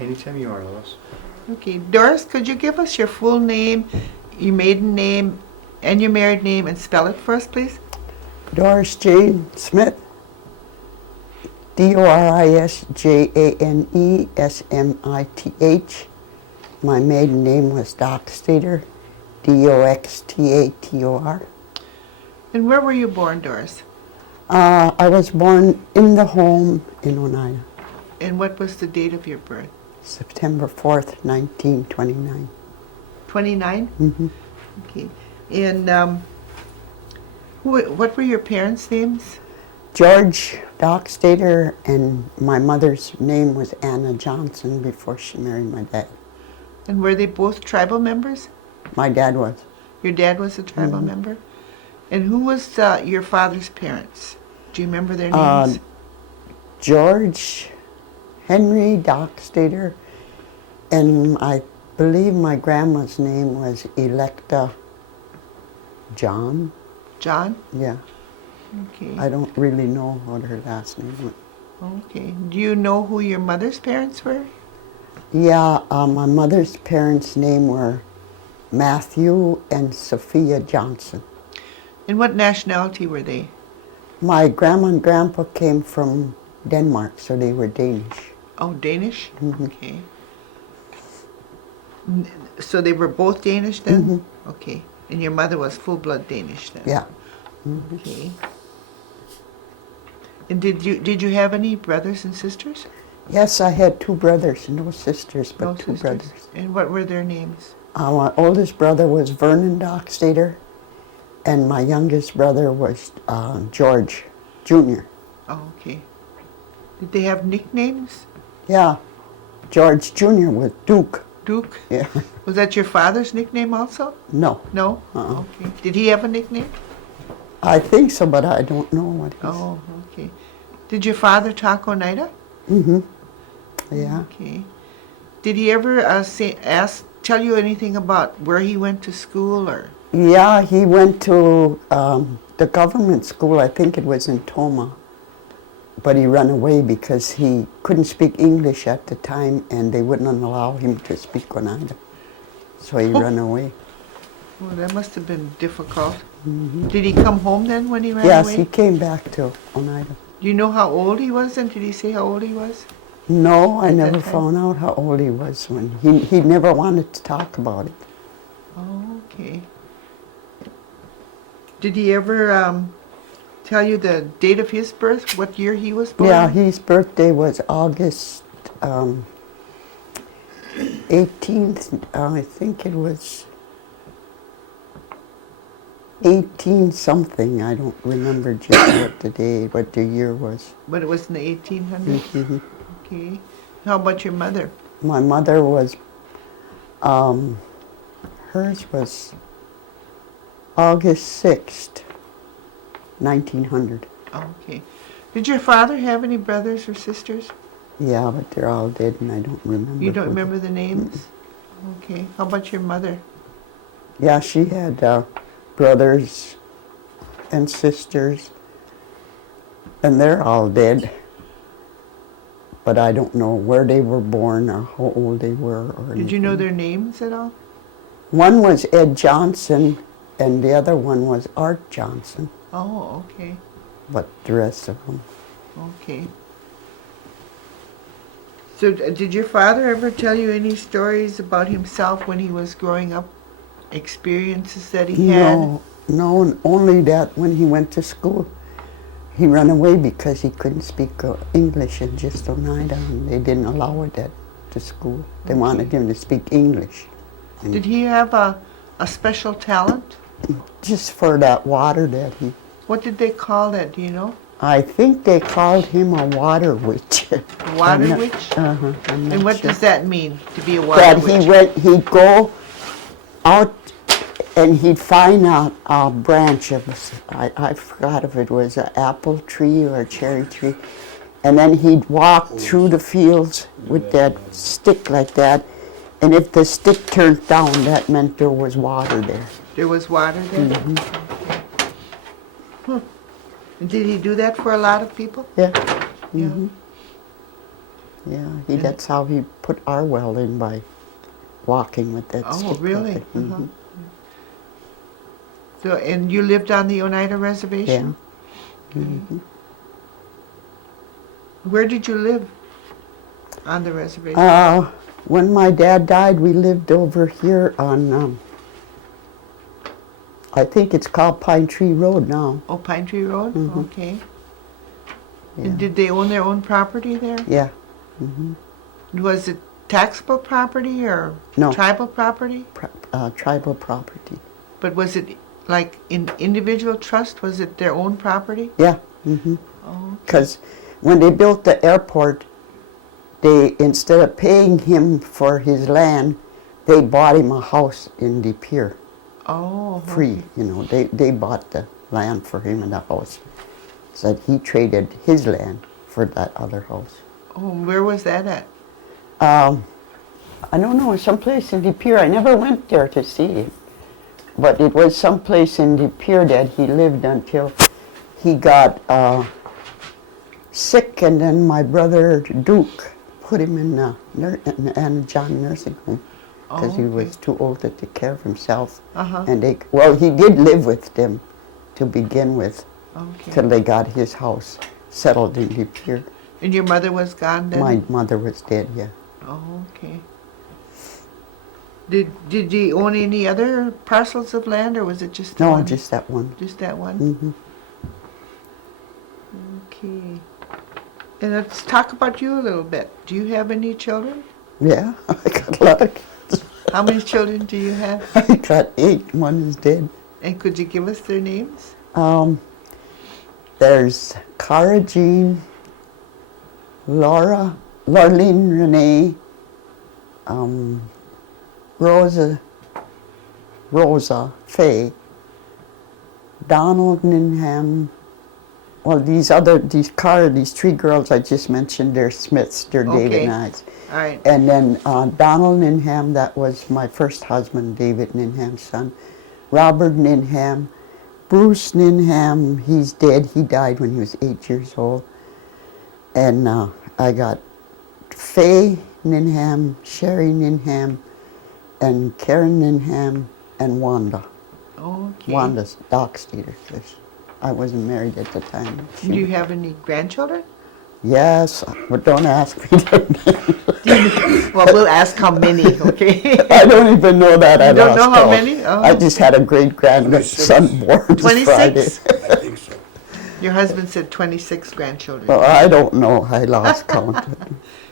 Anytime you are, Lois. Okay, Doris, could you give us your full name, your maiden name, and your married name, and spell it for us, please? Doris Jane Smith, DorisJanesmith. My maiden name was Doxtator, Doxtator. And where were you born, Doris? I was born in the home in Oneida, And what was the date of your birth? September 4th, 1929. 29? Mm-hmm. Okay. And what were your parents' names? George Doxtator, and my mother's name was Anna Johnson before she married my dad. And were they both tribal members? My dad was. Your dad was a tribal Mhm. member? And who was your father's parents? Do you remember their names? George Henry Doxtator, and I believe my grandma's name was Electa John. John? Yeah, Okay. I don't really know what her last name was. Okay. Do you know who your mother's parents were? Yeah, my mother's parents' name were Matthew and Sophia Johnson. And what nationality were they? My grandma and grandpa came from Denmark, so they were Danish. Oh, Danish? Mhm. Okay. So they were both Danish then? Mhm. Okay. And your mother was full-blood Danish then? Yeah. Okay. And did you have any brothers and sisters? Yes, I had two brothers, no sisters, but No two sisters. brothers. And what were their names? My oldest brother was Vernon Doxtator, and my youngest brother was George Jr. Oh, okay. Did they have nicknames? Yeah, George Jr. was Duke. Duke? Yeah, Was that your father's nickname also? no, No? Uh-uh. Okay. Did he have a nickname? I think so, but I don't know what he's. Oh, okay. Did your father talk Oneida? Mm-hmm. Yeah. Okay. Did he ever tell you anything about where he went to school or? Yeah, he went to the government school. I think it was in Toma, but he ran away because he couldn't speak English at the time, and they wouldn't allow him to speak Oneida. So he ran away. Well, that must have been difficult. Mm-hmm. Did he come home then when he ran Yes, away? he came back to Oneida. Do you know how old he was, and did he say how old he was? No, I At that never time? found out how old he was when he never wanted to talk about it. Oh, okay. Did he ever tell you the date of his birth, what year he was born? Yeah, his birthday was August 18th. I think it was 18 something. I don't remember just what the year was. But it was in the 1800s? Mhm. Okay. How about your mother? My mother was, hers was August 6th, 1900. Okay. Did your father have any brothers or sisters? Yeah, but they're all dead and I don't remember. You don't who they- remember the names? Okay. How about your mother? Yeah, she had brothers and sisters, and they're all dead. But I don't know where they were born or how old they were. Or Did you know anything. their names at all? One was Ed Johnson, and the other one was Art Johnson, Oh, okay. but the rest of them. Okay. So did your father ever tell you any stories about himself when he was growing up? Experiences that he had? No, only that when he went to school, he ran away because he couldn't speak English in just Oneida, and they didn't allow it at the school. They wanted him to speak English. And Did he have a special talent? just for that water that he, What did they call that, do you know? I think they called him a water witch. A water I'm not- witch? Uh-huh. And what does that mean, to be a water That witch? he'd go out and he'd find a branch of, I forgot if it was an apple tree or a cherry tree, and then he'd walk through the fields with that stick like that, and if the stick turned down, that meant there was water there. There was water there? Mm-hmm. And did he do that for a lot of people? Yeah. Yeah. Mhm. Yeah, that's how he put our well in, by walking with that Oh, stick. really? Uh-huh. So, and you lived on the Oneida Reservation? Yeah. Okay. Where did you live on the reservation? When my dad died, we lived over here on, I think it's called Pine Tree Road now. Oh, Pine Tree Road? Okay. Yeah. And did they own their own property there? Yeah. Was it taxable property or No. tribal property? Tribal property. But was it like in individual trust? Was it their own property? Yeah. Oh, Because when they built the airport, they, instead of paying him for his land, they bought him a house in De Pere. oh, Free, you know. They bought the land for him and the house. So he traded his land for that other house. Oh, where was that at? I don't know, someplace in De Pere. I never went there to see him. But it was someplace in De Pere that he lived until he got sick, and then my brother Duke put him in a John nursing home because he was too old to take care of himself. And he did live with them to begin with, till they got his house settled in De Pere. And your mother was gone then? My mother was dead, yeah. Oh, okay. Did you own any other parcels of land, or was it just the No, one? just that one. Just that one? Okay. And let's talk about you a little bit. Do you have any children? Yeah, I got a lot of kids. How many children do you have? I got 8. One is dead. And could you give us their names? There's Cara Jean, Lorleen Renee, Rosa Faye, Donald Ninham. Well, these 3 girls I just mentioned, they're Smiths, they're David and I's. All right. And then Donald Ninham, that was my first husband, David Ninham's son. Robert Ninham, Bruce Ninham, he's dead. He died when he was 8 years old. And I got Faye Ninham, Sherry Ninham, and Karen Ninham, and Wanda. Okay. Wanda's Doxtator, because I wasn't married at the time. Do you have any grandchildren? Yes, but don't ask me that. Well, we'll ask how many, okay? I don't even know that. You don't know how many? Oh. I just had a great-grandson born this Friday. 26? I think so. Your husband said 26 grandchildren. Well, I don't know. I lost count.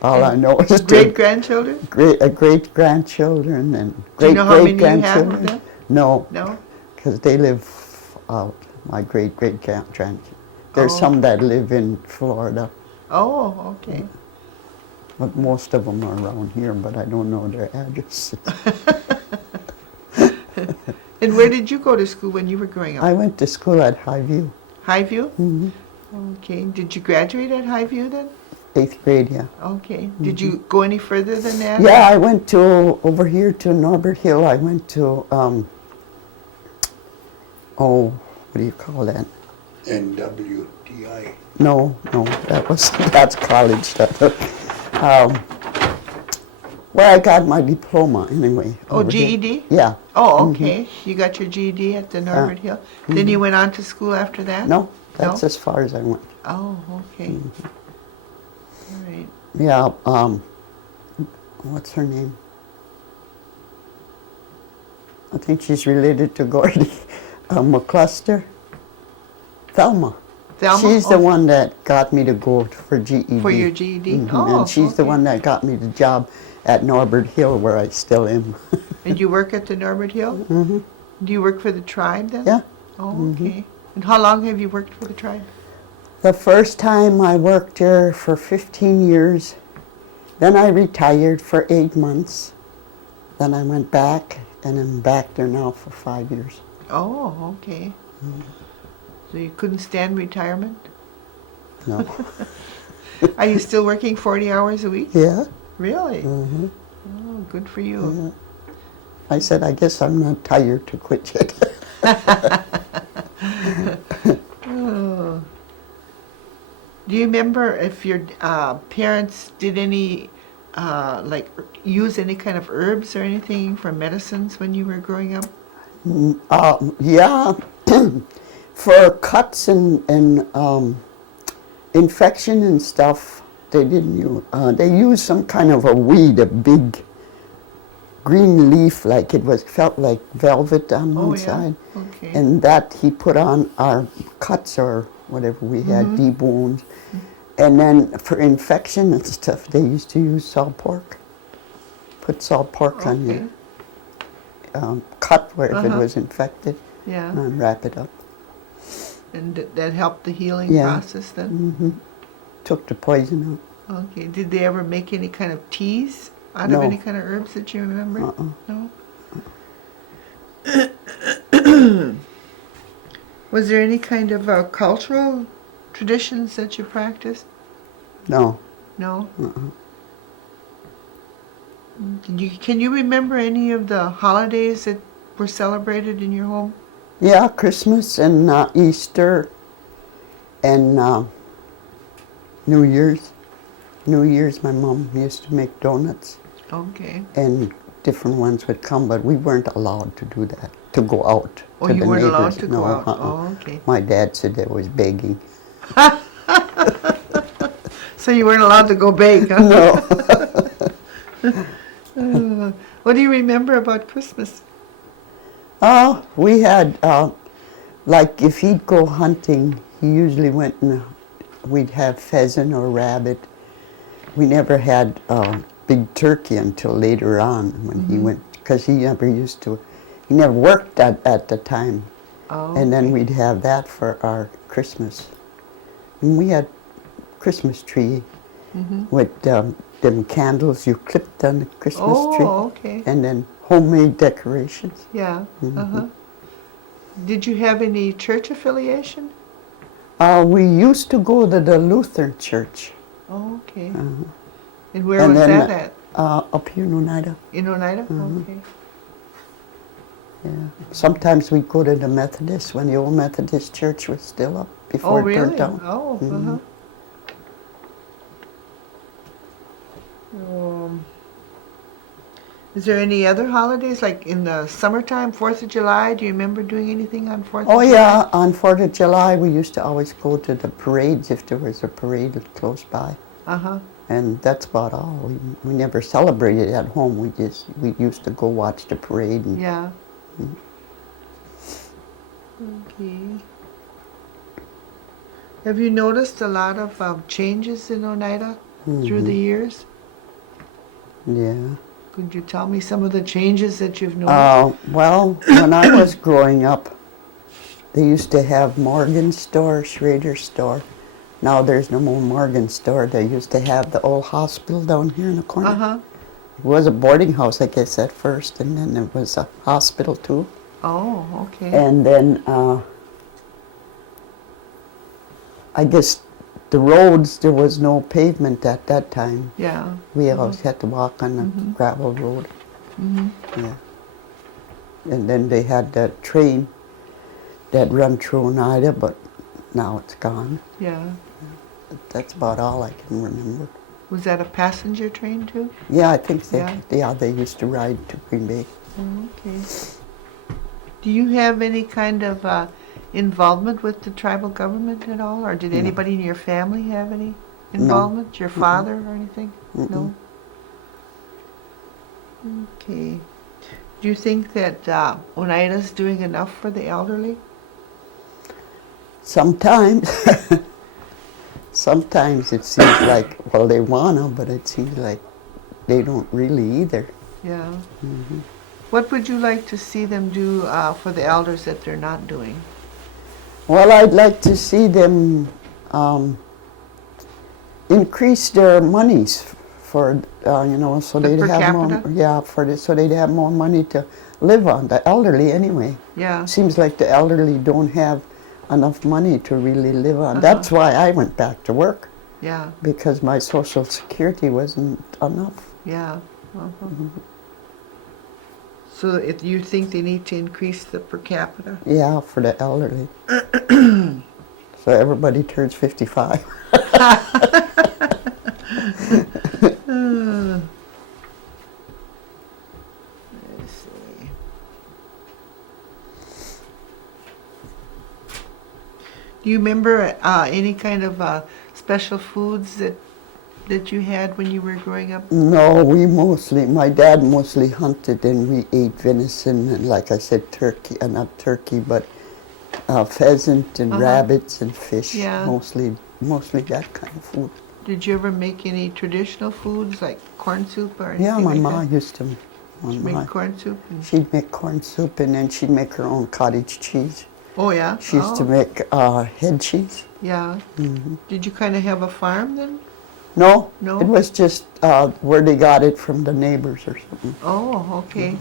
All I know is Great-grandchildren? Great-grandchildren and Do you know how many you have of great-great-grandchildren. them? No, No? because they live out. My great-great-grandchildren. There's some that live in Florida, Oh, okay. but most of them are around here, but I don't know their addresses. And where did you go to school when you were growing up? I went to school at Highview. Highview? Mm-hmm. Okay. Did you graduate at Highview then? 8th grade, yeah. Okay. Did you go any further than that? Yeah, I went to, over here to Norbert Hill, I went to, what do you call that? NWTI. No, that's college. Where I got my diploma, anyway. Oh, over here. GED? Yeah. Oh, okay. You got your GED at the Norbert Hill? Then you went on to school after that? No, that's No? as far as I went. Oh, okay. All right. Yeah, what's her name? I think she's related to Gordy. McLester. Thelma. Thelma? She's the one that got me to go for GED. For your GED? Mhm. Oh, And she's the okay. one that got me the job at Norbert Hill, where I still am. And you work at the Norbert Hill? Mhm. Do you work for the tribe then? Yeah. Oh, okay. And how long have you worked for the tribe? The first time I worked there for 15 years. Then I retired for 8 months. Then I went back, and I'm back there now for 5 years. Oh, okay. So you couldn't stand retirement? No. Are you still working 40 hours a week? Yeah. Really? Mhm. Oh, good for you. Yeah. I said, I guess I'm not tired to quit yet. Oh. Do you remember if your parents did any, like, use any kind of herbs or anything for medicines when you were growing up? Yeah, for cuts and infection and stuff, they didn't use. They used some kind of a weed, a big green leaf, like it was felt like velvet on Oh, one yeah? side, Okay. and that he put on our cuts or whatever we had, deep wounds. And then for infection and stuff, they used to use salt pork. Put salt pork on Okay. your cut where if it Uh-huh. was infected, Yeah. and wrap it up. And that helped the healing Yeah. process then? Took the poison out. Okay. Did they ever make any kind of teas out No. of any kind of herbs that you remember? No? Was there any kind of cultural traditions that you practiced? No. No? Can you remember any of the holidays that were celebrated in your home? Yeah, Christmas and Easter and New Year's. New Year's, my mom used to make donuts, Okay. and different ones would come, but we weren't allowed to do that, to go out Oh, to you the weren't allowed neighbors. to No, go out? Oh, okay. My dad said that was begging. So you weren't allowed to go bake, huh? No. What do you remember about Christmas? We had, like if he'd go hunting, he usually went and we'd have pheasant or rabbit. We never had big turkey until later on when he went, because he never worked at the time. Oh, And then we'd have that for our Christmas. And we had Christmas tree with them candles you clipped on the Christmas tree. Oh, okay. And then homemade decorations. Yeah. Uh-huh. Did you have any church affiliation? We used to go to the Lutheran church. Oh, okay. And where And was then, that at? Up here in Oneida. In Oneida? Okay. Yeah. Sometimes we'd go to the Methodist when the old Methodist church was still up Oh, before it really? burnt down. Oh, uh-huh. Is there any other holidays, like in the summertime, 4th of July? Do you remember doing anything on 4th of Oh July? yeah, on 4th of July we used to always go to the parades if there was a parade close by. Uh-huh. And that's about all. We never celebrated at home. We used to go watch the parade. And Yeah. Okay. Have you noticed a lot of changes in Oneida through the years? Yeah. Could you tell me some of the changes that you've noticed? Well, when I was growing up, they used to have Morgan store, Schrader store. Now there's no more Morgan store. They used to have the old hospital down here in the corner. Uh-huh. It was a boarding house, I guess, at first, and then it was a hospital too. Oh, okay. And then I guess the roads, there was no pavement at that time. Yeah. We always had to walk on the gravel road. Yeah. And then they had that train that run through Oneida, but now it's gone. Yeah. That's about all I can remember. Was that a passenger train too? Yeah, I think they used to ride to Green Bay. Okay. Do you have any kind of involvement with the tribal government at all? Or did anybody in your family have any involvement? Your father or anything? No? Okay. Do you think that Oneida's doing enough for the elderly? Sometimes. Sometimes it seems like, well, they wanna, but it seems like they don't really either. Yeah. What would you like to see them do for the elders that they're not doing? Well, I'd like to see them increase their monies for, so The they'd per have more. capita? Yeah, so they'd have more money to live on. The elderly, anyway. Yeah. Seems like the elderly don't have enough money to really live on. That's why I went back to work, Yeah. because my Social Security wasn't enough. Yeah. So if you think they need to increase the per capita? Yeah, for the elderly. So everybody turns 55. Let's see. Do you remember any kind of special foods that you had when you were growing up? No, my dad mostly hunted and we ate venison and, like I said, turkey, not turkey, but pheasant and rabbits and fish. Yeah. Mostly that kind of food. Did you ever make any traditional foods like corn soup or anything Yeah, my like ma that? used to. She'd make corn soup? She'd make corn soup and then she'd make her own cottage cheese. Oh, yeah? She used to make head cheese. Yeah. Did you kind of have a farm then? No, No? it was just where they got it from the neighbors or something. Oh, okay.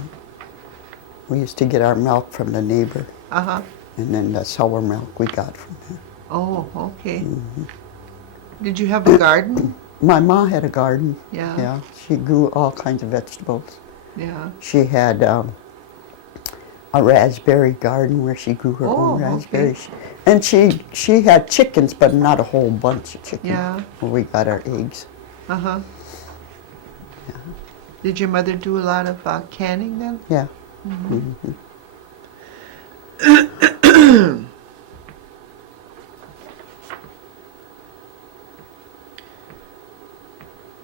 We used to get our milk from the neighbor, Uh-huh. and then the sour milk we got from him. Oh, okay. Did you have a garden? My ma had a garden. Yeah. Yeah, she grew all kinds of vegetables. Yeah. She had a raspberry garden where she grew her own Oh, okay. raspberries. And she had chickens, but not a whole bunch of chickens. Yeah. Where we got our eggs. Uh-huh. Did your mother do a lot of canning then? Yeah.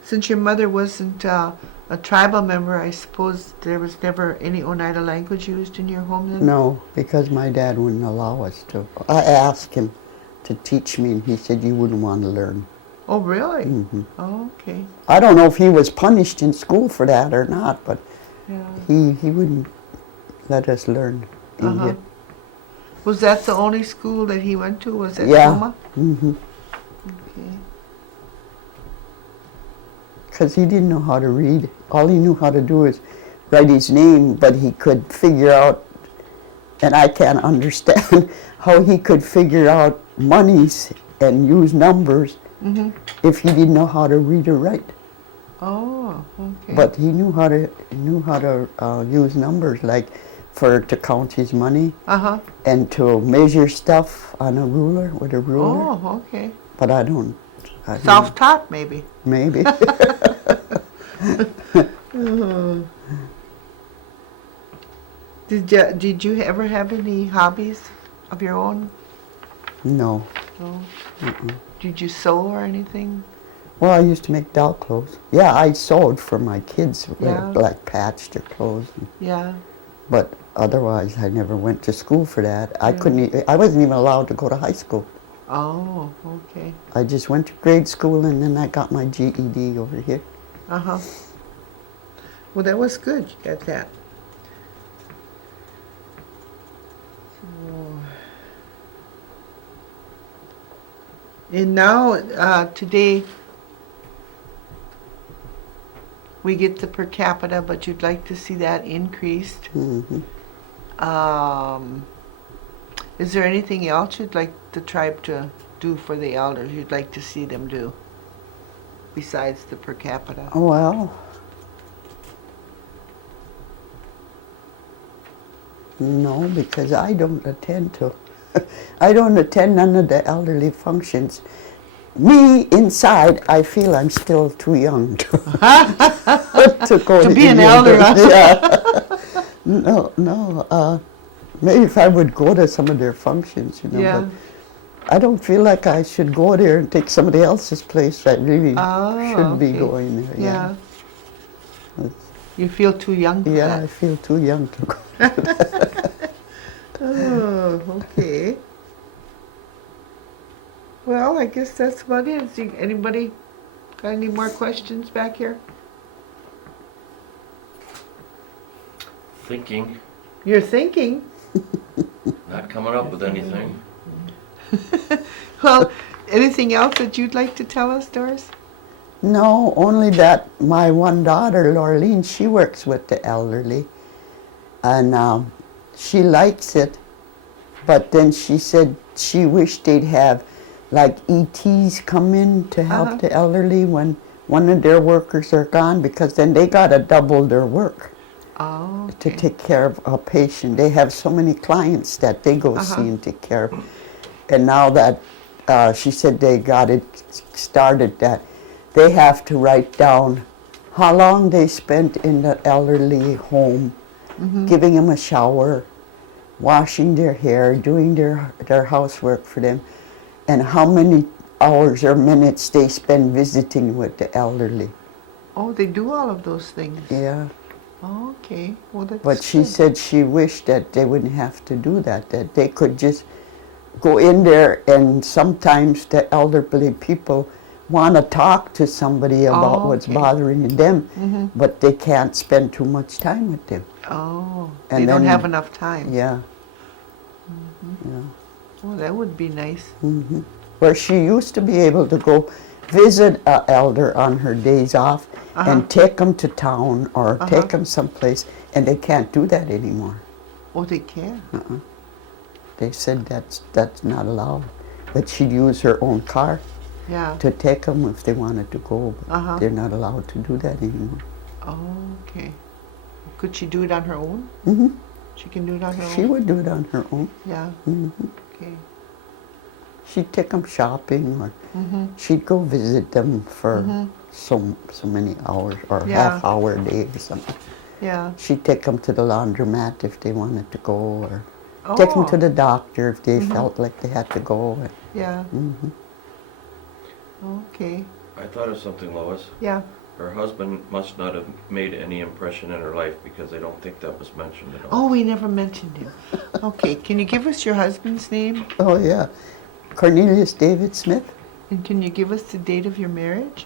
Since your mother wasn't a tribal member, I suppose there was never any Oneida language used in your home then? No, because my dad wouldn't allow us to. I asked him to teach me, and he said you wouldn't want to learn. Oh, really? Oh, okay. I don't know if he was punished in school for that or not, but Yeah. he wouldn't let us learn Indian. Was that the only school that he went to? Was it Yeah. Toma? Mm-hmm. Okay. Because he didn't know how to read. All he knew how to do is write his name, but he could figure out, and I can't understand how he could figure out monies and use numbers if he didn't know how to read or write. Oh, okay. But he knew how to use numbers, like to count his money Uh-huh. and to measure stuff on a ruler with a ruler. Oh, okay. But I don't. Self-taught, maybe. Maybe. Did you ever have any hobbies of your own? No. No. Did you sew or anything? Well, I used to make doll clothes. Yeah, I sewed for my kids, Yeah. like patched their clothes. Yeah. But otherwise, I never went to school for that. I wasn't even allowed to go to high school. Oh, okay. I just went to grade school and then I got my GED over here. Uh-huh. Well, that was good. You got that. And now, today, we get the per capita, but you'd like to see that increased. Is there anything else you'd like the tribe to do for the elders, you'd like to see them do, besides the per capita? Well, no, because I don't attend none of the elderly functions. Me, inside, I feel I'm still too young to go To be an Indian elder, huh? Yeah. No. Maybe if I would go to some of their functions, Yeah. but I don't feel like I should go there and take somebody else's place that really should be okay. going there. Yeah. You feel too young for Yeah, I that? feel too young to go. Oh, okay. Well, I guess that's about it. Anybody got any more questions back here? Thinking, You're thinking. not coming up with anything. Well, anything else that you'd like to tell us, Doris? No, only that my one daughter, Laureline, she works with the elderly, and she likes it, but then she said she wished they'd have like ETs come in to help the elderly when one of their workers are gone, because then they gotta double their work Oh, to okay. take care of a patient. They have so many clients that they go see and take care of. And now that she said they got it started that they have to write down how long they spent in the elderly home, giving them a shower, washing their hair, doing their housework for them, and how many hours or minutes they spend visiting with the elderly. Oh, they do all of those things. Yeah. Oh, okay. Well, that's But she good. said she wished that they wouldn't have to do that they could just go in there, and sometimes the elderly people want to talk to somebody about what's okay. bothering them, but they can't spend too much time with them. Oh, And they don't then- have enough time. Yeah. Yeah. Oh, that would be nice. Where she used to be able to go visit an elder on her days off and take them to town or take them someplace, and they can't do that anymore. Oh, they can. They said that's not allowed. That she'd use her own car Yeah. to take them if they wanted to go, but Uh-huh. they're not allowed to do that anymore. Oh, okay. Could she do it on her own? Hmm She can do it on her She own? would do it on her own. Yeah. Hmm Okay. She'd take them shopping, or Mm-hmm. she'd go visit them for so many hours, or Yeah. half hour a day or something. Yeah. She'd take them to the laundromat if they wanted to go, or take them to the doctor if they felt like they had to go. Yeah. Hmm Okay. I thought of something, Lois. Yeah. Her husband must not have made any impression in her life because I don't think that was mentioned at all. Oh, we never mentioned him. Okay. Can you give us your husband's name? Oh yeah, Cornelius David Smith, And can you give us the date of your marriage?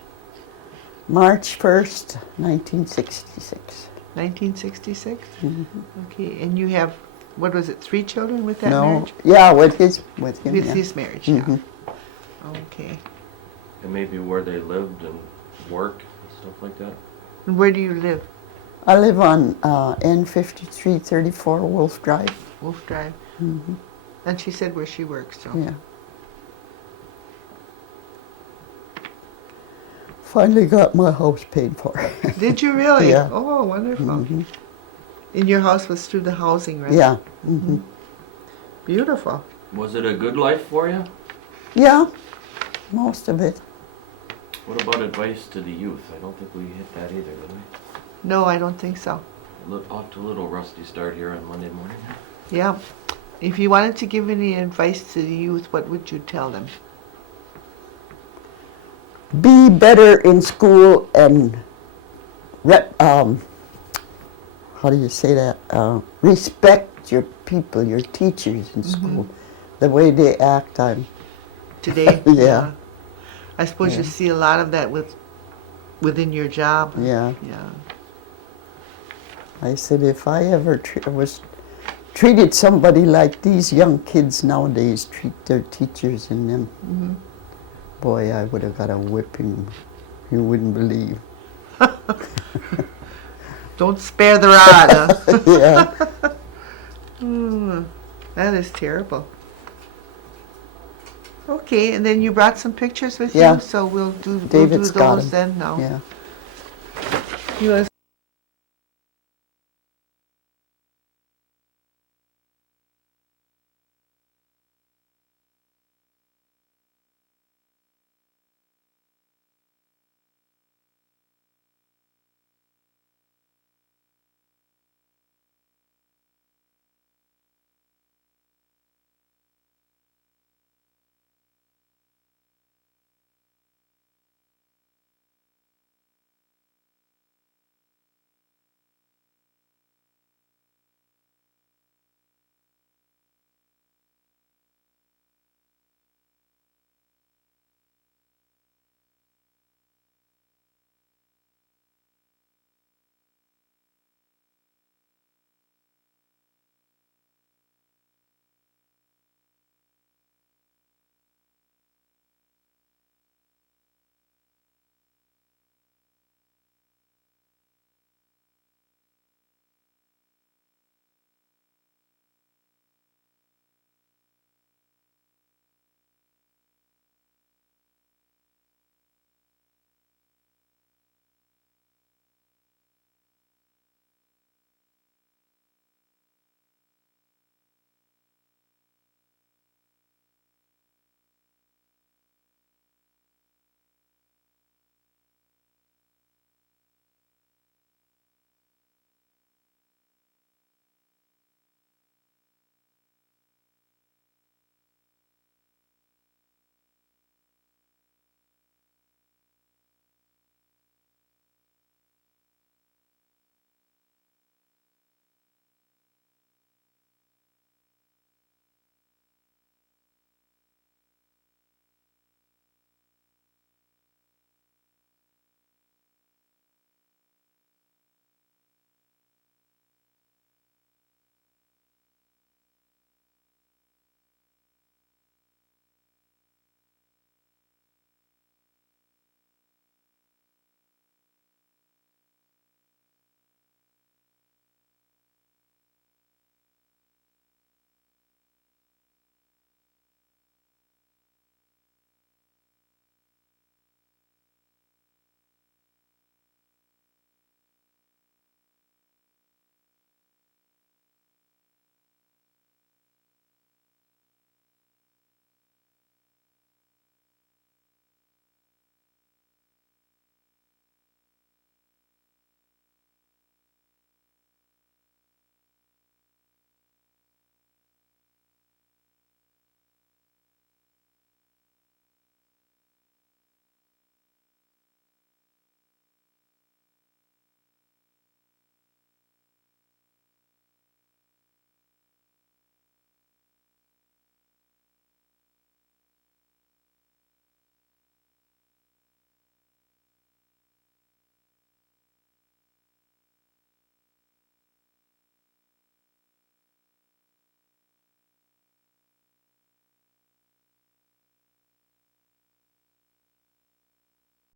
March 1st, 1966. 1966? Okay. And you have, what was it, 3 children with that No, marriage? yeah, with him. With yeah. his marriage, yeah. Mhm. Okay. And maybe where they lived and worked and stuff like that. And where do you live? I live on N5334 Wolf Drive. Wolf Drive. And she said where she works, so. Yeah. Finally got my house paid for. Did you really? Yeah. Oh, wonderful. And your house was through the housing, right? Yeah. Hmm Beautiful. Was it a good life for you? Yeah, most of it. What about advice to the youth? I don't think we hit that either, did we? No, I don't think so. Off to a little rusty start here on Monday morning. Yeah. If you wanted to give any advice to the youth, what would you tell them? Be better in school and how do you say that? Respect your people, your teachers in school, the way they act on. Today? Yeah. I suppose you see a lot of that within your job. Yeah. Yeah. I said if I ever was treated somebody like these young kids nowadays treat their teachers and them, boy, I would have got a whipping you wouldn't believe. Don't spare the rod, huh? Yeah. That is terrible. Okay, and then you brought some pictures with Yeah. you, so we'll do David's got those 'em. then now. Yeah. You wanna